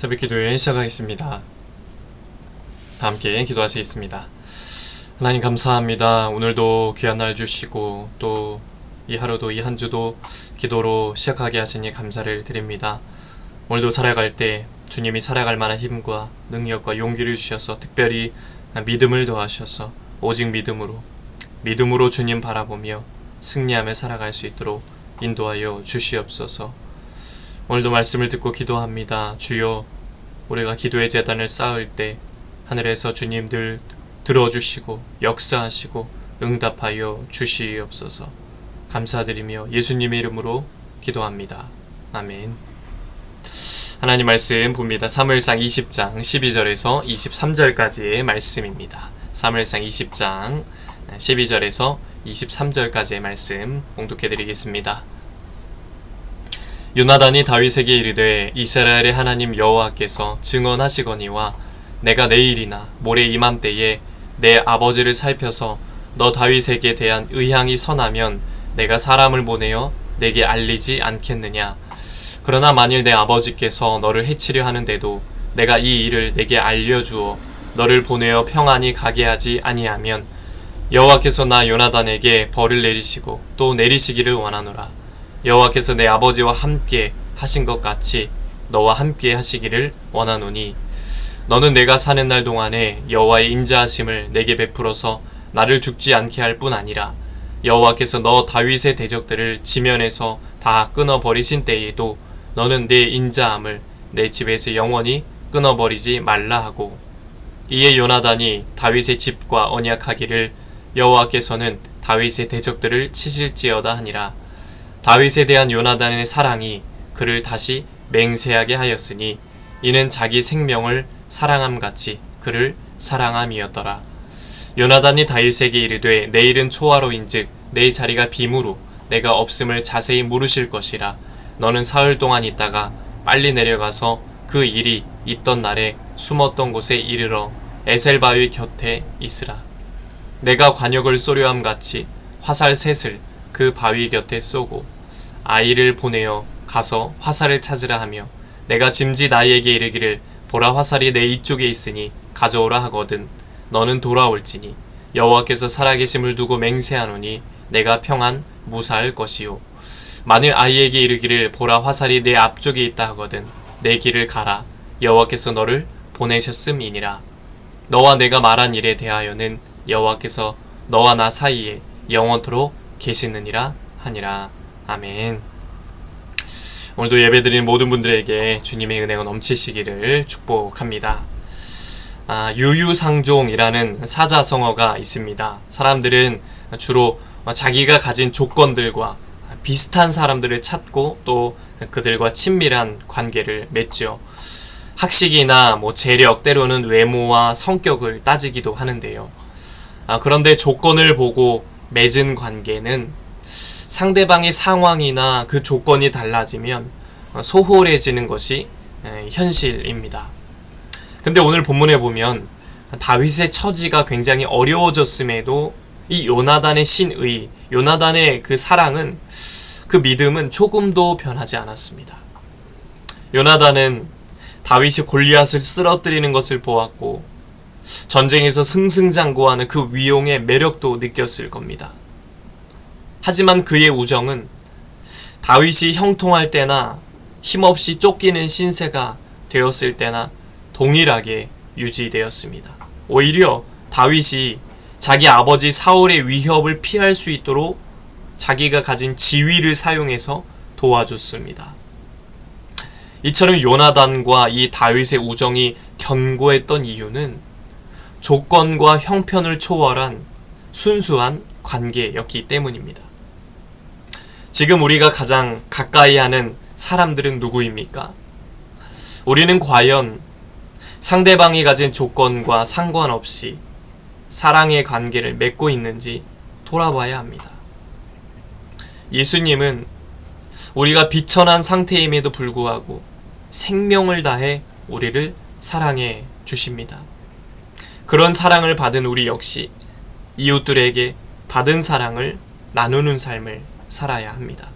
새벽기도회 시작하겠습니다. 다 함께 기도하시겠습니다. 하나님 감사합니다. 오늘도 귀한 날 주시고 또 이 하루도 이 한 주도 기도로 시작하게 하시니 감사를 드립니다. 오늘도 살아갈 때 주님이 살아갈 만한 힘과 능력과 용기를 주셔서 특별히 믿음을 더하셔서 오직 믿음으로 주님 바라보며 승리하며 살아갈 수 있도록 인도하여 주시옵소서. 오늘도 말씀을 듣고 기도합니다. 주여, 우리가 기도의 제단을 쌓을 때 하늘에서 주님들 들어주시고 역사하시고 응답하여 주시옵소서. 감사드리며 예수님의 이름으로 기도합니다. 아멘. 하나님 말씀 봅니다. 사무엘상 20장 12절에서 23절까지의 말씀입니다. 사무엘상 20장 12절에서 23절까지의 말씀 봉독해드리겠습니다. 요나단이 다윗에게 이르되 이스라엘의 하나님 여호와께서 증언하시거니와 내가 내일이나 모레 이맘때에 내 아버지를 살펴서 너 다윗에게 대한 의향이 선하면 내가 사람을 보내어 내게 알리지 않겠느냐. 그러나 만일 내 아버지께서 너를 해치려 하는데도 내가 이 일을 내게 알려주어 너를 보내어 평안히 가게 하지 아니하면 여호와께서 나 요나단에게 벌을 내리시고 또 내리시기를 원하노라. 여호와께서 내 아버지와 함께 하신 것 같이 너와 함께 하시기를 원하노니 너는 내가 사는 날 동안에 여호와의 인자하심을 내게 베풀어서 나를 죽지 않게 할 뿐 아니라 여호와께서 너 다윗의 대적들을 지면에서 다 끊어버리신 때에도 너는 내 인자함을 내 집에서 영원히 끊어버리지 말라 하고, 이에 요나단이 다윗의 집과 언약하기를 여호와께서는 다윗의 대적들을 치실지어다 하니라. 다윗에 대한 요나단의 사랑이 그를 다시 맹세하게 하였으니 이는 자기 생명을 사랑함같이 그를 사랑함이었더라. 요나단이 다윗에게 이르되 내일은 초하루인즉 내 자리가 빔으로 내가 없음을 자세히 물으실 것이라. 너는 사흘 동안 있다가 빨리 내려가서 그 일이 있던 날에 숨었던 곳에 이르러 에셀바위 곁에 있으라. 내가 관역을 쏘려함 같이 화살 셋을 그 바위 곁에 쏘고 아이를 보내어 가서 화살을 찾으라 하며 내가 짐짓 아이에게 이르기를 보라 화살이 내 이쪽에 있으니 가져오라 하거든 너는 돌아올지니 여호와께서 살아계심을 두고 맹세하노니 내가 평안 무사할 것이요. 만일 아이에게 이르기를 보라 화살이 내 앞쪽에 있다 하거든 내 길을 가라 여호와께서 너를 보내셨음이니라. 너와 내가 말한 일에 대하여는 여호와께서 너와 나 사이에 영원토록 계시느니라 하니라. 아멘. 오늘도 예배드리는 모든 분들에게 주님의 은혜가 넘치시기를 축복합니다. 유유상종이라는 사자성어가 있습니다. 사람들은 주로 자기가 가진 조건들과 비슷한 사람들을 찾고 또 그들과 친밀한 관계를 맺죠. 학식이나 재력, 때로는 외모와 성격을 따지기도 하는데요. 그런데 조건을 보고 맺은 관계는 상대방의 상황이나 그 조건이 달라지면 소홀해지는 것이 현실입니다. 근데 오늘 본문에 보면 다윗의 처지가 굉장히 어려워졌음에도 이 요나단의 신의, 요나단의 그 사랑은, 그 믿음은 조금도 변하지 않았습니다. 요나단은 다윗이 골리앗을 쓰러뜨리는 것을 보았고 전쟁에서 승승장구하는 그 위용의 매력도 느꼈을 겁니다. 하지만 그의 우정은 다윗이 형통할 때나 힘없이 쫓기는 신세가 되었을 때나 동일하게 유지되었습니다. 오히려 다윗이 자기 아버지 사울의 위협을 피할 수 있도록 자기가 가진 지위를 사용해서 도와줬습니다. 이처럼 요나단과 이 다윗의 우정이 견고했던 이유는 조건과 형편을 초월한 순수한 관계였기 때문입니다. 지금 우리가 가장 가까이 하는 사람들은 누구입니까? 우리는 과연 상대방이 가진 조건과 상관없이 사랑의 관계를 맺고 있는지 돌아봐야 합니다. 예수님은 우리가 비천한 상태임에도 불구하고 생명을 다해 우리를 사랑해 주십니다. 그런 사랑을 받은 우리 역시 이웃들에게 받은 사랑을 나누는 삶을 살아야 합니다.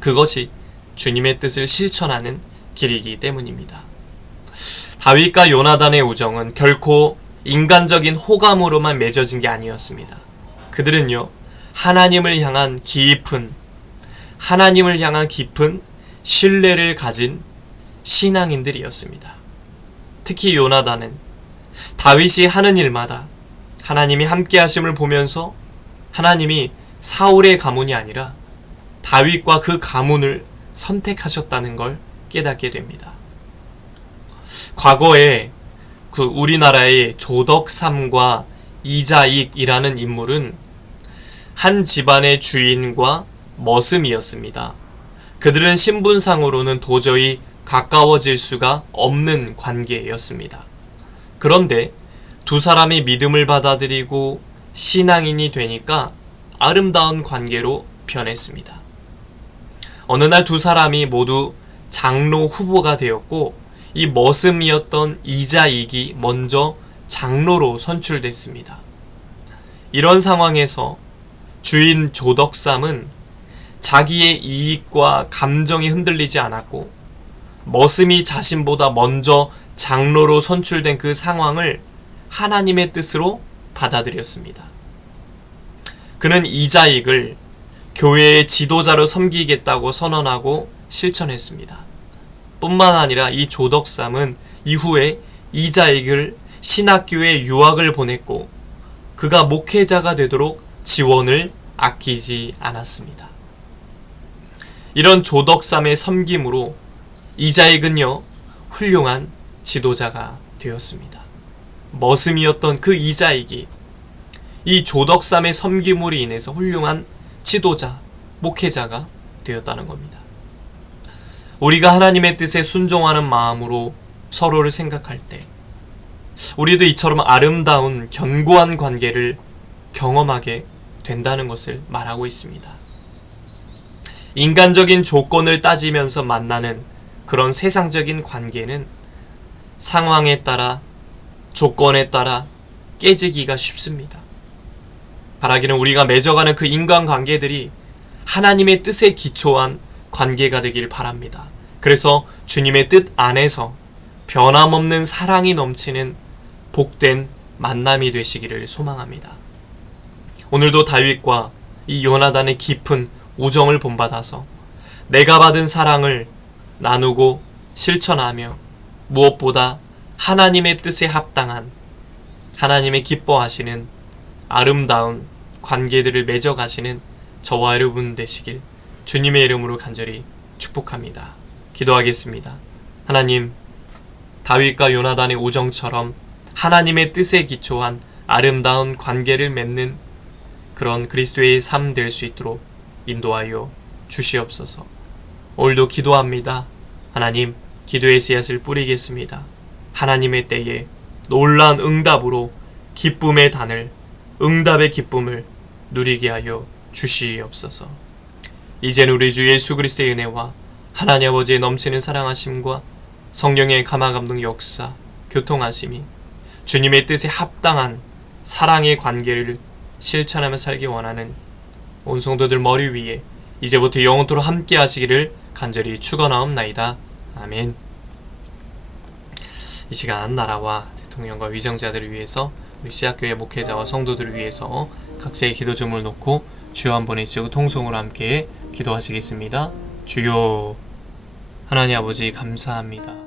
그것이 주님의 뜻을 실천하는 길이기 때문입니다. 다윗과 요나단의 우정은 결코 인간적인 호감으로만 맺어진 게 아니었습니다. 그들은요, 하나님을 향한 깊은 신뢰를 가진 신앙인들이었습니다. 특히 요나단은 다윗이 하는 일마다 하나님이 함께 하심을 보면서 하나님이 사울의 가문이 아니라 다윗과 그 가문을 선택하셨다는 걸 깨닫게 됩니다. 과거에 우리나라의 조덕삼과 이자익이라는 인물은 한 집안의 주인과 머슴이었습니다. 그들은 신분상으로는 도저히 가까워질 수가 없는 관계였습니다. 그런데 두 사람이 믿음을 받아들이고 신앙인이 되니까 아름다운 관계로 변했습니다. 어느 날 두 사람이 모두 장로 후보가 되었고, 이 머슴이었던 이자익이 먼저 장로로 선출됐습니다. 이런 상황에서 주인 조덕삼은 자기의 이익과 감정이 흔들리지 않았고, 머슴이 자신보다 먼저 장로로 선출된 그 상황을 하나님의 뜻으로 받아들였습니다. 그는 이자익을 교회의 지도자로 섬기겠다고 선언하고 실천했습니다. 뿐만 아니라 이 조덕삼은 이후에 이자익을 신학교에 유학을 보냈고, 그가 목회자가 되도록 지원을 아끼지 않았습니다. 이런 조덕삼의 섬김으로 이자익은요, 훌륭한 지도자가 되었습니다. 머슴이었던 그 이자익이 이 조덕삼의 섬김으로 인해서 훌륭한 지도자, 목회자가 되었다는 겁니다. 우리가 하나님의 뜻에 순종하는 마음으로 서로를 생각할 때 우리도 이처럼 아름다운 견고한 관계를 경험하게 된다는 것을 말하고 있습니다. 인간적인 조건을 따지면서 만나는 그런 세상적인 관계는 상황에 따라, 조건에 따라 깨지기가 쉽습니다. 바라기는 우리가 맺어가는 그 인간관계들이 하나님의 뜻에 기초한 관계가 되길 바랍니다. 그래서 주님의 뜻 안에서 변함없는 사랑이 넘치는 복된 만남이 되시기를 소망합니다. 오늘도 다윗과 이 요나단의 깊은 우정을 본받아서 내가 받은 사랑을 나누고 실천하며 무엇보다 하나님의 뜻에 합당한, 하나님의 기뻐하시는 아름다운 관계들을 맺어가시는 저와 여러분 되시길 주님의 이름으로 간절히 축복합니다. 기도하겠습니다. 하나님, 다윗과 요나단의 우정처럼 하나님의 뜻에 기초한 아름다운 관계를 맺는 그런 그리스도의 삶 될 수 있도록 인도하여 주시옵소서. 오늘도 기도합니다. 하나님, 기도의 씨앗을 뿌리겠습니다. 하나님의 때에 놀라운 응답으로 기쁨의 단을, 응답의 기쁨을 누리게 하여 주시옵소서. 이제는 우리 주 예수 그리스도의 은혜와 하나님 아버지의 넘치는 사랑하심과 성령의 감화감동 역사, 교통하심이 주님의 뜻에 합당한 사랑의 관계를 실천하며 살기 원하는 온 성도들 머리 위에 이제부터 영원토록 함께 하시기를 간절히 축원하옵나이다. 아멘. 이 시간 나라와 대통령과 위정자들을 위해서 우리 시작교회 목회자와 성도들을 위해서 각자의 기도 제목을 놓고 주여 한번 외치고 통성으로 함께 기도하시겠습니다. 주여, 하나님 아버지 감사합니다.